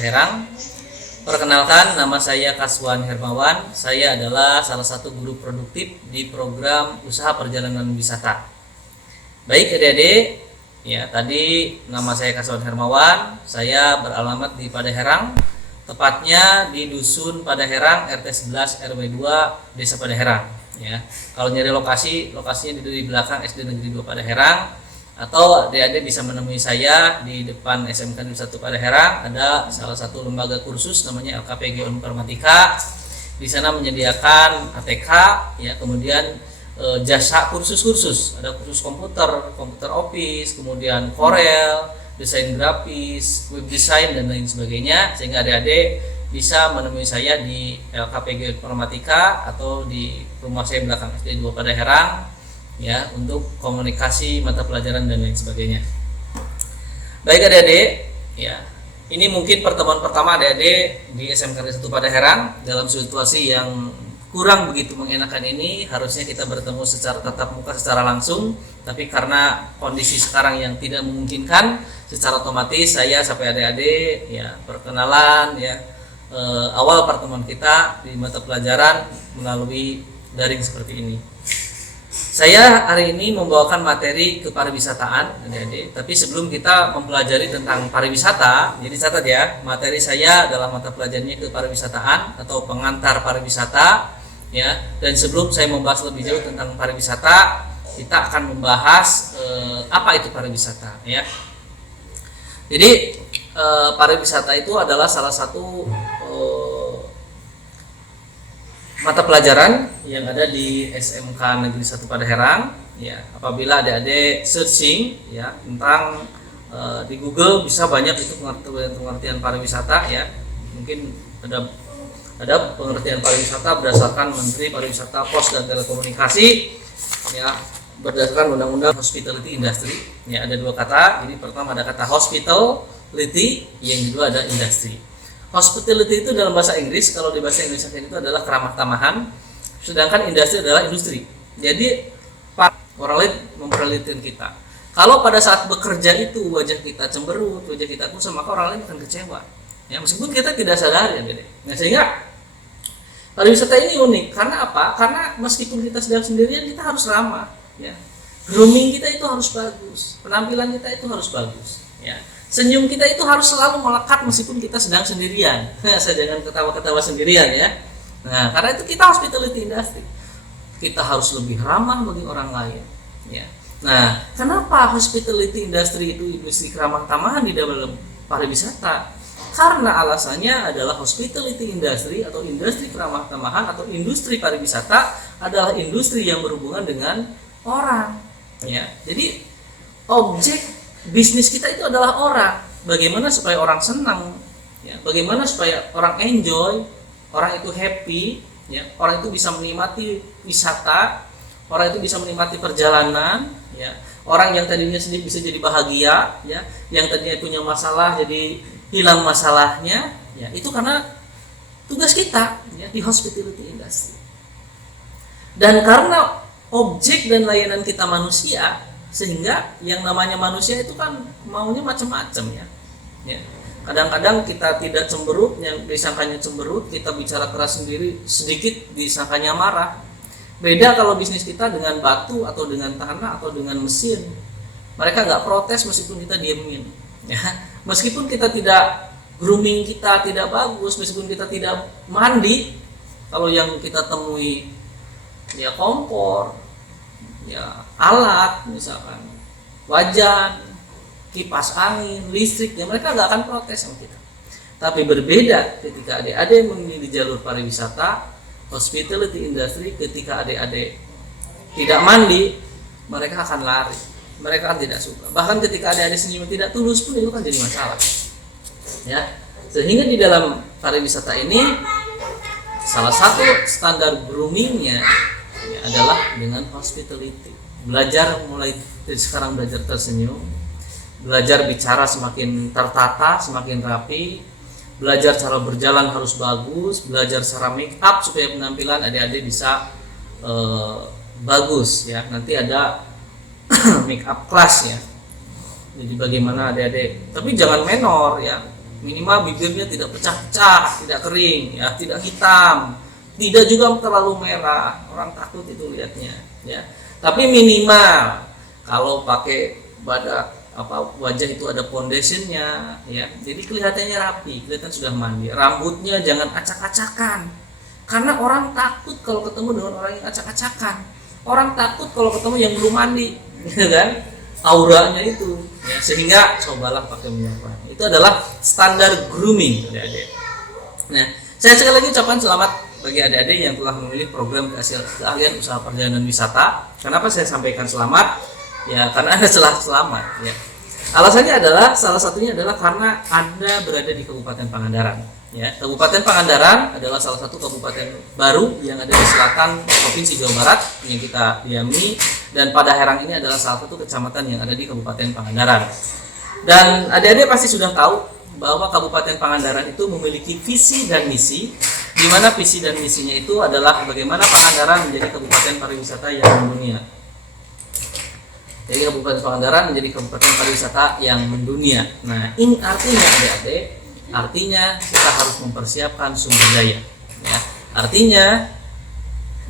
Padaherang. Perkenalkan, nama saya Kaswan Hermawan. Saya adalah salah satu guru produktif di program usaha perjalanan wisata. Baik adik-adik, ya tadi nama saya Kaswan Hermawan. Saya beralamat di Padaherang, tepatnya di Dusun Padaherang, RT 11 RW 2 Desa Padaherang. Ya, kalau nyari lokasinya di belakang SD Negeri 2 Padaherang. Atau adik-adik bisa menemui saya di depan SMK Negeri 1 Padaherang. Ada salah satu lembaga kursus namanya LKPG Informatika. Di sana menyediakan ATK, ya, kemudian jasa kursus-kursus. Ada kursus komputer office, kemudian Corel, desain grafis, web design dan lain sebagainya. Sehingga adik-adik bisa menemui saya di LKPG Informatika atau di rumah saya belakang SD 2 Padaherang, ya, untuk komunikasi mata pelajaran dan lain sebagainya. Baik adik-adik, ya, ini mungkin pertemuan pertama adik-adik di SMK Negeri 1 Padaherang. Dalam situasi yang kurang begitu mengenakan ini, harusnya kita bertemu secara tatap muka secara langsung, tapi karena kondisi sekarang yang tidak memungkinkan, secara otomatis saya sampai adik-adik ya perkenalan, ya, awal pertemuan kita di mata pelajaran melalui daring seperti ini. Saya hari ini membawakan materi kepariwisataan, adik-adik. Tapi sebelum kita mempelajari tentang pariwisata, jadi catat ya, materi saya adalah mata pelajarannya kepariwisataan atau pengantar pariwisata, ya. Dan sebelum saya membahas lebih jauh tentang pariwisata, kita akan membahas apa itu pariwisata, ya. Jadi pariwisata itu adalah salah satu mata pelajaran yang ada di SMK Negeri 1 Padaherang, ya. Apabila adik-adik searching, ya, tentang di Google bisa banyak itu pengertian pariwisata, ya. Mungkin ada pengertian pariwisata berdasarkan Menteri Pariwisata, Pos dan Telekomunikasi, ya, berdasarkan Undang-Undang Hospitality Industry. Ya, ada dua kata. Ini pertama ada kata hospitality, yang kedua ada industry. Hospitality itu dalam bahasa Inggris, kalau di bahasa Indonesia itu adalah keramah tamahan, sedangkan industri adalah industri. Jadi orang lain memperhatikan kita. Kalau pada saat bekerja itu wajah kita cemberut, wajah kita kusam, maka orang lain akan kecewa. Ya, meskipun kita tidak sadar, ya, nah, sehingga pariwisata ini unik. Karena apa? Karena meskipun kita sedang sendirian, kita harus ramah. Ya. Grooming kita itu harus bagus, penampilan kita itu harus bagus. Ya. Senyum kita itu harus selalu melekat meskipun kita sedang sendirian. Saya jangan ketawa-ketawa sendirian, ya. Nah, karena itu kita hospitality industry. Kita harus lebih ramah bagi orang lain, ya. Nah, kenapa hospitality industry itu industri keramah tamahan di dalam pariwisata? Karena alasannya adalah hospitality industry atau industri keramah tamahan atau industri pariwisata adalah industri yang berhubungan dengan orang, ya. Jadi objek bisnis kita itu adalah orang. Bagaimana supaya orang senang, ya, bagaimana supaya orang enjoy, orang itu happy, ya, orang itu bisa menikmati wisata, orang itu bisa menikmati perjalanan, ya, orang yang tadinya sendiri bisa jadi bahagia, ya, yang tadinya punya masalah jadi hilang masalahnya, ya, itu karena tugas kita, ya, di hospitality industry. Dan karena objek dan layanan kita manusia, sehingga yang namanya manusia itu kan maunya macam-macam, ya. Ya. Kadang-kadang kita tidak cemberut, yang disangkanya cemberut, kita bicara keras sendiri, sedikit disangkanya marah. Beda kalau bisnis kita dengan batu atau dengan tanah atau dengan mesin. Mereka nggak protes meskipun kita diemin, ya. Meskipun kita tidak grooming, kita tidak bagus, meskipun kita tidak mandi, kalau yang kita temui, ya, kompor, ya, alat, misalkan wajan, kipas angin, listrik, ya, mereka nggak akan protes sama kita. Tapi berbeda ketika adik-adik memilih jalur pariwisata, hospitality industry, ketika adik-adik tidak mandi, mereka akan lari, mereka akan tidak suka. Bahkan ketika adik-adik senyum tidak tulus pun itu kan jadi masalah, ya. Sehingga di dalam pariwisata ini salah satu standar groomingnya, ya, adalah dengan hospitality. Belajar mulai dari sekarang, belajar tersenyum, belajar bicara semakin tertata, semakin rapi, belajar cara berjalan harus bagus, belajar cara make up supaya penampilan adik-adik bisa bagus, ya. Nanti ada make up class, ya. Jadi bagaimana adik-adik, tapi jangan menor, ya. Minimal bibirnya tidak pecah-pecah, tidak kering, ya, tidak hitam, tidak juga terlalu merah. Orang takut itu lihatnya, ya. Tapi minimal kalau pakai badak wajah itu ada foundationnya, ya. Jadi kelihatannya rapi, kelihatan sudah mandi. Rambutnya jangan acak-acakan. Karena orang takut kalau ketemu dengan orang yang acak-acakan. Orang takut kalau ketemu yang belum mandi, gitu kan? Auranya itu, ya, sehingga cobalah pakai minyak wangi. Itu adalah standar grooming, adik-adik. Nah, saya sekali lagi ucapkan selamat bagi adik-adik yang telah memilih program keahlian usaha perjalanan wisata. Kenapa saya sampaikan selamat? Ya, karena ada selamat. Ya. Alasannya adalah salah satunya adalah karena Anda berada di Kabupaten Pangandaran. Ya, Kabupaten Pangandaran adalah salah satu kabupaten baru yang ada di selatan Provinsi Jawa Barat yang kita diami, dan Padaherang ini adalah salah satu kecamatan yang ada di Kabupaten Pangandaran. Dan adik-adik pasti sudah tahu bahwa Kabupaten Pangandaran itu memiliki visi dan misi, di mana visi dan misinya itu adalah bagaimana Pangandaran menjadi kabupaten pariwisata yang mendunia. Jadi Kabupaten Pangandaran menjadi kabupaten pariwisata yang mendunia. Nah, ini artinya adik-adik, artinya kita harus mempersiapkan sumber daya. Ya. Artinya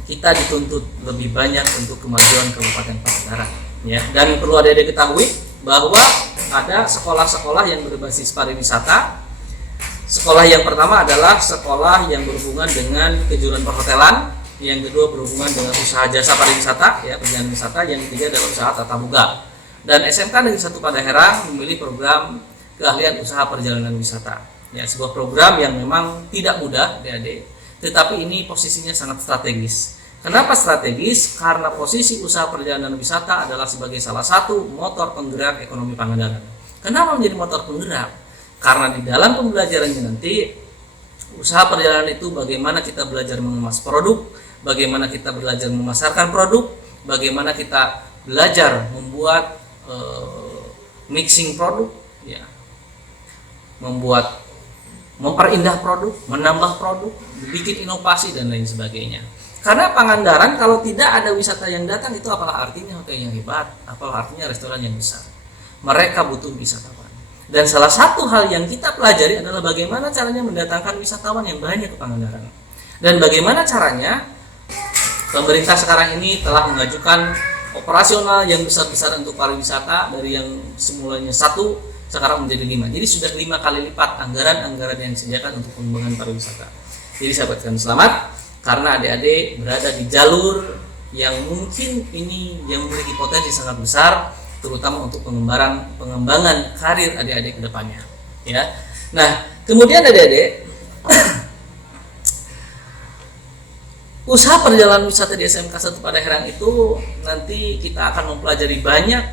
kita dituntut lebih banyak untuk kemajuan Kabupaten Pangandaran. Ya. Dan perlu adik-adik ketahui bahwa ada sekolah-sekolah yang berbasis pariwisata. Sekolah yang pertama adalah sekolah yang berhubungan dengan kejuruan perhotelan, yang kedua berhubungan dengan usaha jasa pariwisata, ya, perjalanan wisata, yang ketiga adalah usaha tata boga. Dan SMK Negeri 1 Padaherang memilih program keahlian usaha perjalanan wisata. Ya, sebuah program yang memang tidak mudah, adik-adik, tetapi ini posisinya sangat strategis. Kenapa strategis? Karena posisi usaha perjalanan wisata adalah sebagai salah satu motor penggerak ekonomi Pangandaran. Kenapa menjadi motor penggerak? Karena di dalam pembelajarannya nanti, usaha perjalanan itu bagaimana kita belajar mengemas produk, bagaimana kita belajar memasarkan produk, bagaimana kita belajar membuat mixing produk, ya, memperindah produk, menambah produk, bikin inovasi dan lain sebagainya. Karena Pangandaran kalau tidak ada wisata yang datang, itu apalah artinya hotel yang hebat, apalah artinya restoran yang besar. Mereka butuh wisatawan. Dan salah satu hal yang kita pelajari adalah bagaimana caranya mendatangkan wisatawan yang banyak ke Pangandaran. Dan bagaimana caranya pemerintah sekarang ini telah mengajukan operasional yang besar-besar untuk pariwisata, dari yang semulanya 1 sekarang menjadi 5. Jadi sudah 5 kali lipat anggaran-anggaran yang disediakan untuk pengembangan pariwisata. Jadi saya ucapkan selamat karena adik-adik berada di jalur yang mungkin ini yang memiliki potensi sangat besar, terutama untuk pengembangan karir adik-adik ke depannya, ya. Nah, kemudian adik-adik usaha perjalanan wisata di SMK 1 Padaherang itu nanti kita akan mempelajari banyak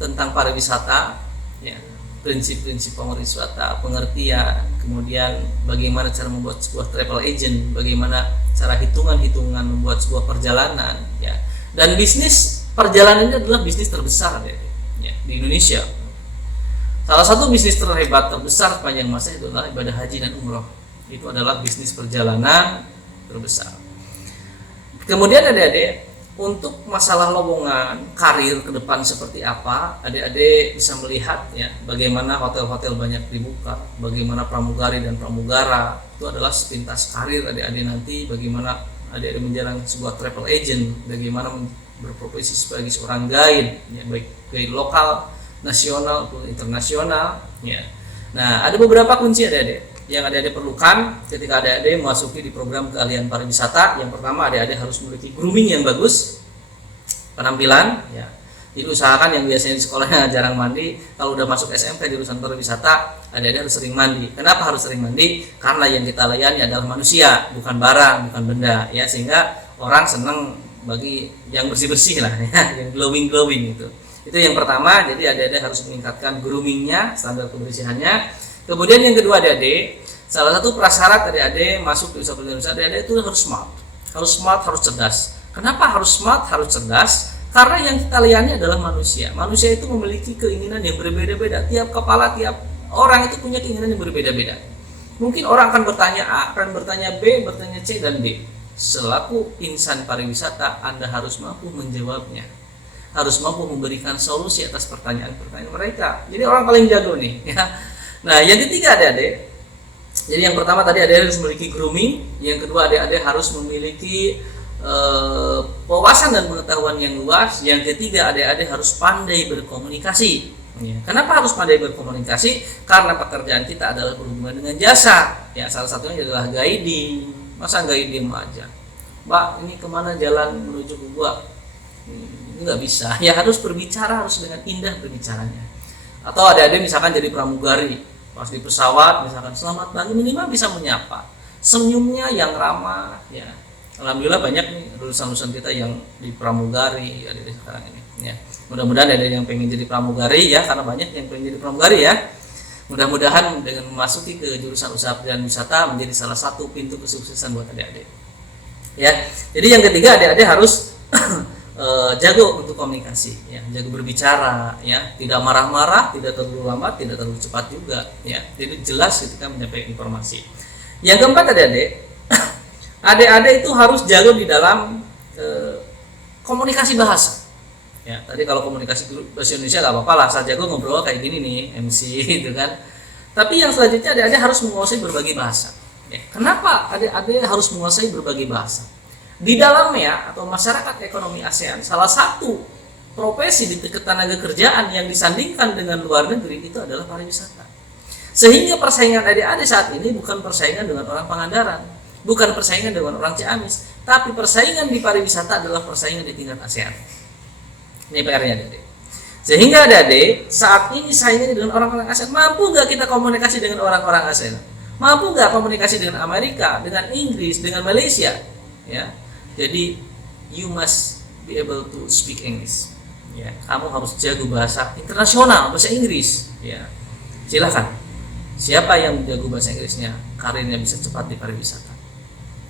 tentang pariwisata, ya, prinsip-prinsip pariwisata, pengertian, kemudian bagaimana cara membuat sebuah travel agent, bagaimana cara hitungan-hitungan membuat sebuah perjalanan, ya. Dan bisnis perjalanan ini adalah bisnis terbesar, ya, di Indonesia. Salah satu bisnis terhebat terbesar sepanjang masa itu adalah ibadah haji dan umroh. Itu adalah bisnis perjalanan terbesar. Kemudian adik-adik, untuk masalah lowongan karir ke depan seperti apa, adik-adik bisa melihat, ya, bagaimana hotel-hotel banyak dibuka, bagaimana pramugari dan pramugara itu adalah sepintas karir adik-adik nanti, bagaimana adik-adik menjalankan sebuah travel agent, bagaimana berprofesi sebagai seorang guide, ya, baik guide lokal, nasional maupun internasional, ya. Nah, ada beberapa kunci adik-adik yang adik-adik perlukan ketika adik-adik memasuki di program keahlian pariwisata. Yang pertama, adik-adik harus memiliki grooming yang bagus, penampilan, ya. Jadi usahakan yang biasanya di sekolahnya jarang mandi, kalau udah masuk SMP di jurusan pariwisata, adik-adik harus sering mandi. Kenapa harus sering mandi? Karena yang kita layani adalah manusia, bukan barang, bukan benda, ya, sehingga orang senang bagi yang bersih-bersih lah, ya, yang glowing itu. Itu yang pertama. Jadi adik-adik harus meningkatkan groomingnya, standar kebersihannya. Kemudian yang kedua, adik-adik, salah satu prasyarat adik-adik masuk di usaha perjalanan wisata, adik-adik itu harus smart. Harus smart, harus cerdas. Kenapa harus smart, harus cerdas? Karena yang kita layani adalah manusia. Manusia itu memiliki keinginan yang berbeda-beda. Tiap kepala, tiap orang itu punya keinginan yang berbeda-beda. Mungkin orang akan bertanya A, akan bertanya B, bertanya C dan D. Selaku insan pariwisata, Anda harus mampu menjawabnya. Harus mampu memberikan solusi atas pertanyaan-pertanyaan mereka. Jadi orang paling jago nih, ya. Nah, yang ketiga adik-adik, jadi yang pertama tadi adik-adik harus memiliki grooming, yang kedua adik-adik harus memiliki wawasan dan pengetahuan yang luas, yang ketiga adik-adik harus pandai berkomunikasi. Ya. Kenapa harus pandai berkomunikasi? Karena pekerjaan kita adalah berhubungan dengan jasa. Ya, salah satunya adalah guiding. Masa guiding aja, Mbak, ini kemana jalan menuju ke gua? Ini nggak bisa. Ya harus berbicara, harus dengan indah berbicaranya. Atau adik-adik misalkan jadi pramugari, pas di pesawat misalkan selamat pagi, minimal bisa menyapa, senyumnya yang ramah. Ya, alhamdulillah banyak nih lulusan-lulusan kita yang di pramugari ada di sekarang ini. Ya, mudah-mudahan ada yang pengen jadi pramugari ya, karena banyak yang pengen jadi pramugari ya. Mudah-mudahan dengan memasuki ke jurusan usaha perjalanan wisata menjadi salah satu pintu kesuksesan buat adik-adik. Ya, jadi yang ketiga adik-adik harus jago untuk komunikasi, ya, jago berbicara, ya, tidak marah-marah, tidak terlalu lambat, tidak terlalu cepat juga, ya, jadi jelas ketika menyampaikan informasi. Yang keempat adik-adik, adik-adik itu harus jago di dalam komunikasi bahasa. Ya, tadi kalau komunikasi bahasa Indonesia nggak apa-apa lah, asal jago ngobrol kayak gini nih, MC gitu kan. Tapi yang selanjutnya adik-adik harus menguasai berbagai bahasa. Ya, kenapa adik-adik harus menguasai berbagai bahasa? Di dalamnya atau masyarakat ekonomi ASEAN, salah satu profesi di ketenaga kerjaan yang disandingkan dengan luar negeri itu adalah pariwisata. Sehingga persaingan adik-adik saat ini bukan persaingan dengan orang Pangandaran, bukan persaingan dengan orang Ciamis, tapi persaingan di pariwisata adalah persaingan di tingkat ASEAN. Ini PR-nya adik-adik. Sehingga adik-adik saat ini saingan dengan orang-orang ASEAN, mampu nggak kita komunikasi dengan orang-orang ASEAN? Mampu nggak komunikasi dengan Amerika, dengan Inggris, dengan Malaysia? Ya, jadi you must be able to speak English. Ya, kamu harus jago bahasa internasional, bahasa Inggris. Ya, silakan. Siapa yang jago bahasa Inggrisnya, karirnya bisa cepat di pariwisata.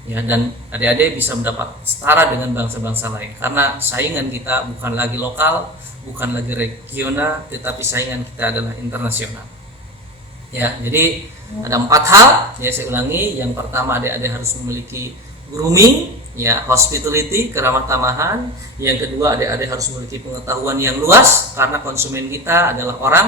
Ya, dan adik-adik bisa mendapat setara dengan bangsa-bangsa lain karena saingan kita bukan lagi lokal, bukan lagi regional, tetapi saingan kita adalah internasional. Ya, jadi ada 4 hal, ya saya ulangi. Yang pertama adik-adik harus memiliki grooming, ya, hospitality, keramah tamahan. Yang kedua adik-adik harus memiliki pengetahuan yang luas karena konsumen kita adalah orang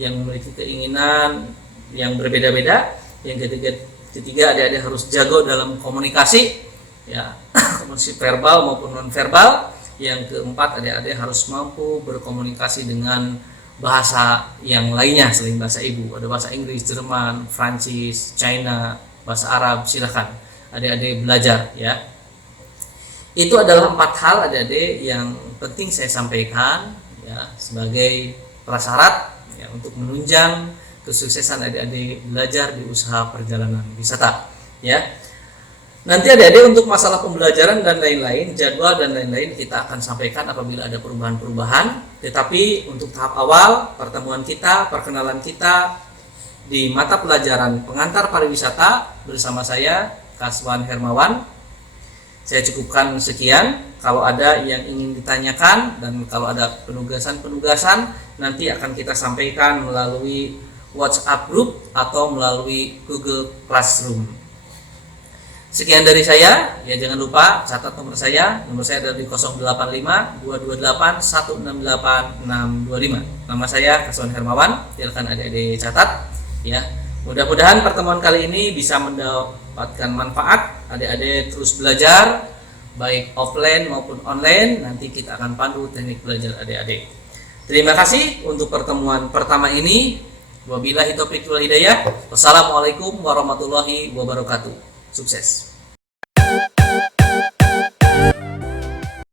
yang memiliki keinginan yang berbeda-beda. Yang ketiga adik-adik harus jago dalam komunikasi, ya, komunikasi verbal maupun non verbal. Yang keempat adik-adik harus mampu berkomunikasi dengan bahasa yang lainnya selain bahasa ibu. Ada bahasa Inggris, Jerman, Prancis, China, bahasa Arab. Silakan adik-adik belajar, ya. Itu adalah 4 hal adik-adik yang penting saya sampaikan, ya, sebagai prasyarat, ya, untuk menunjang kesuksesan adik-adik belajar di usaha perjalanan wisata, ya. Nanti adik-adik untuk masalah pembelajaran dan lain-lain, jadwal dan lain-lain kita akan sampaikan apabila ada perubahan-perubahan. Tetapi untuk tahap awal pertemuan kita, perkenalan kita di mata pelajaran pengantar pariwisata bersama saya Kaswan Hermawan, saya cukupkan sekian. Kalau ada yang ingin ditanyakan dan kalau ada penugasan-penugasan nanti akan kita sampaikan melalui WhatsApp group atau melalui Google Classroom. Sekian dari saya, ya, jangan lupa catat nomor saya ada di 085 228 168 625. Nama saya Kaswan Hermawan, silakan adik-adik catat, ya. Mudah-mudahan pertemuan kali ini bisa mendapatkan manfaat. Adik-adik terus belajar baik offline maupun online, nanti kita akan pandu teknik belajar adik-adik. Terima kasih untuk pertemuan pertama ini. Wabillahi taufiq wal hidayah. Wassalamualaikum warahmatullahi wabarakatuh. Sukses.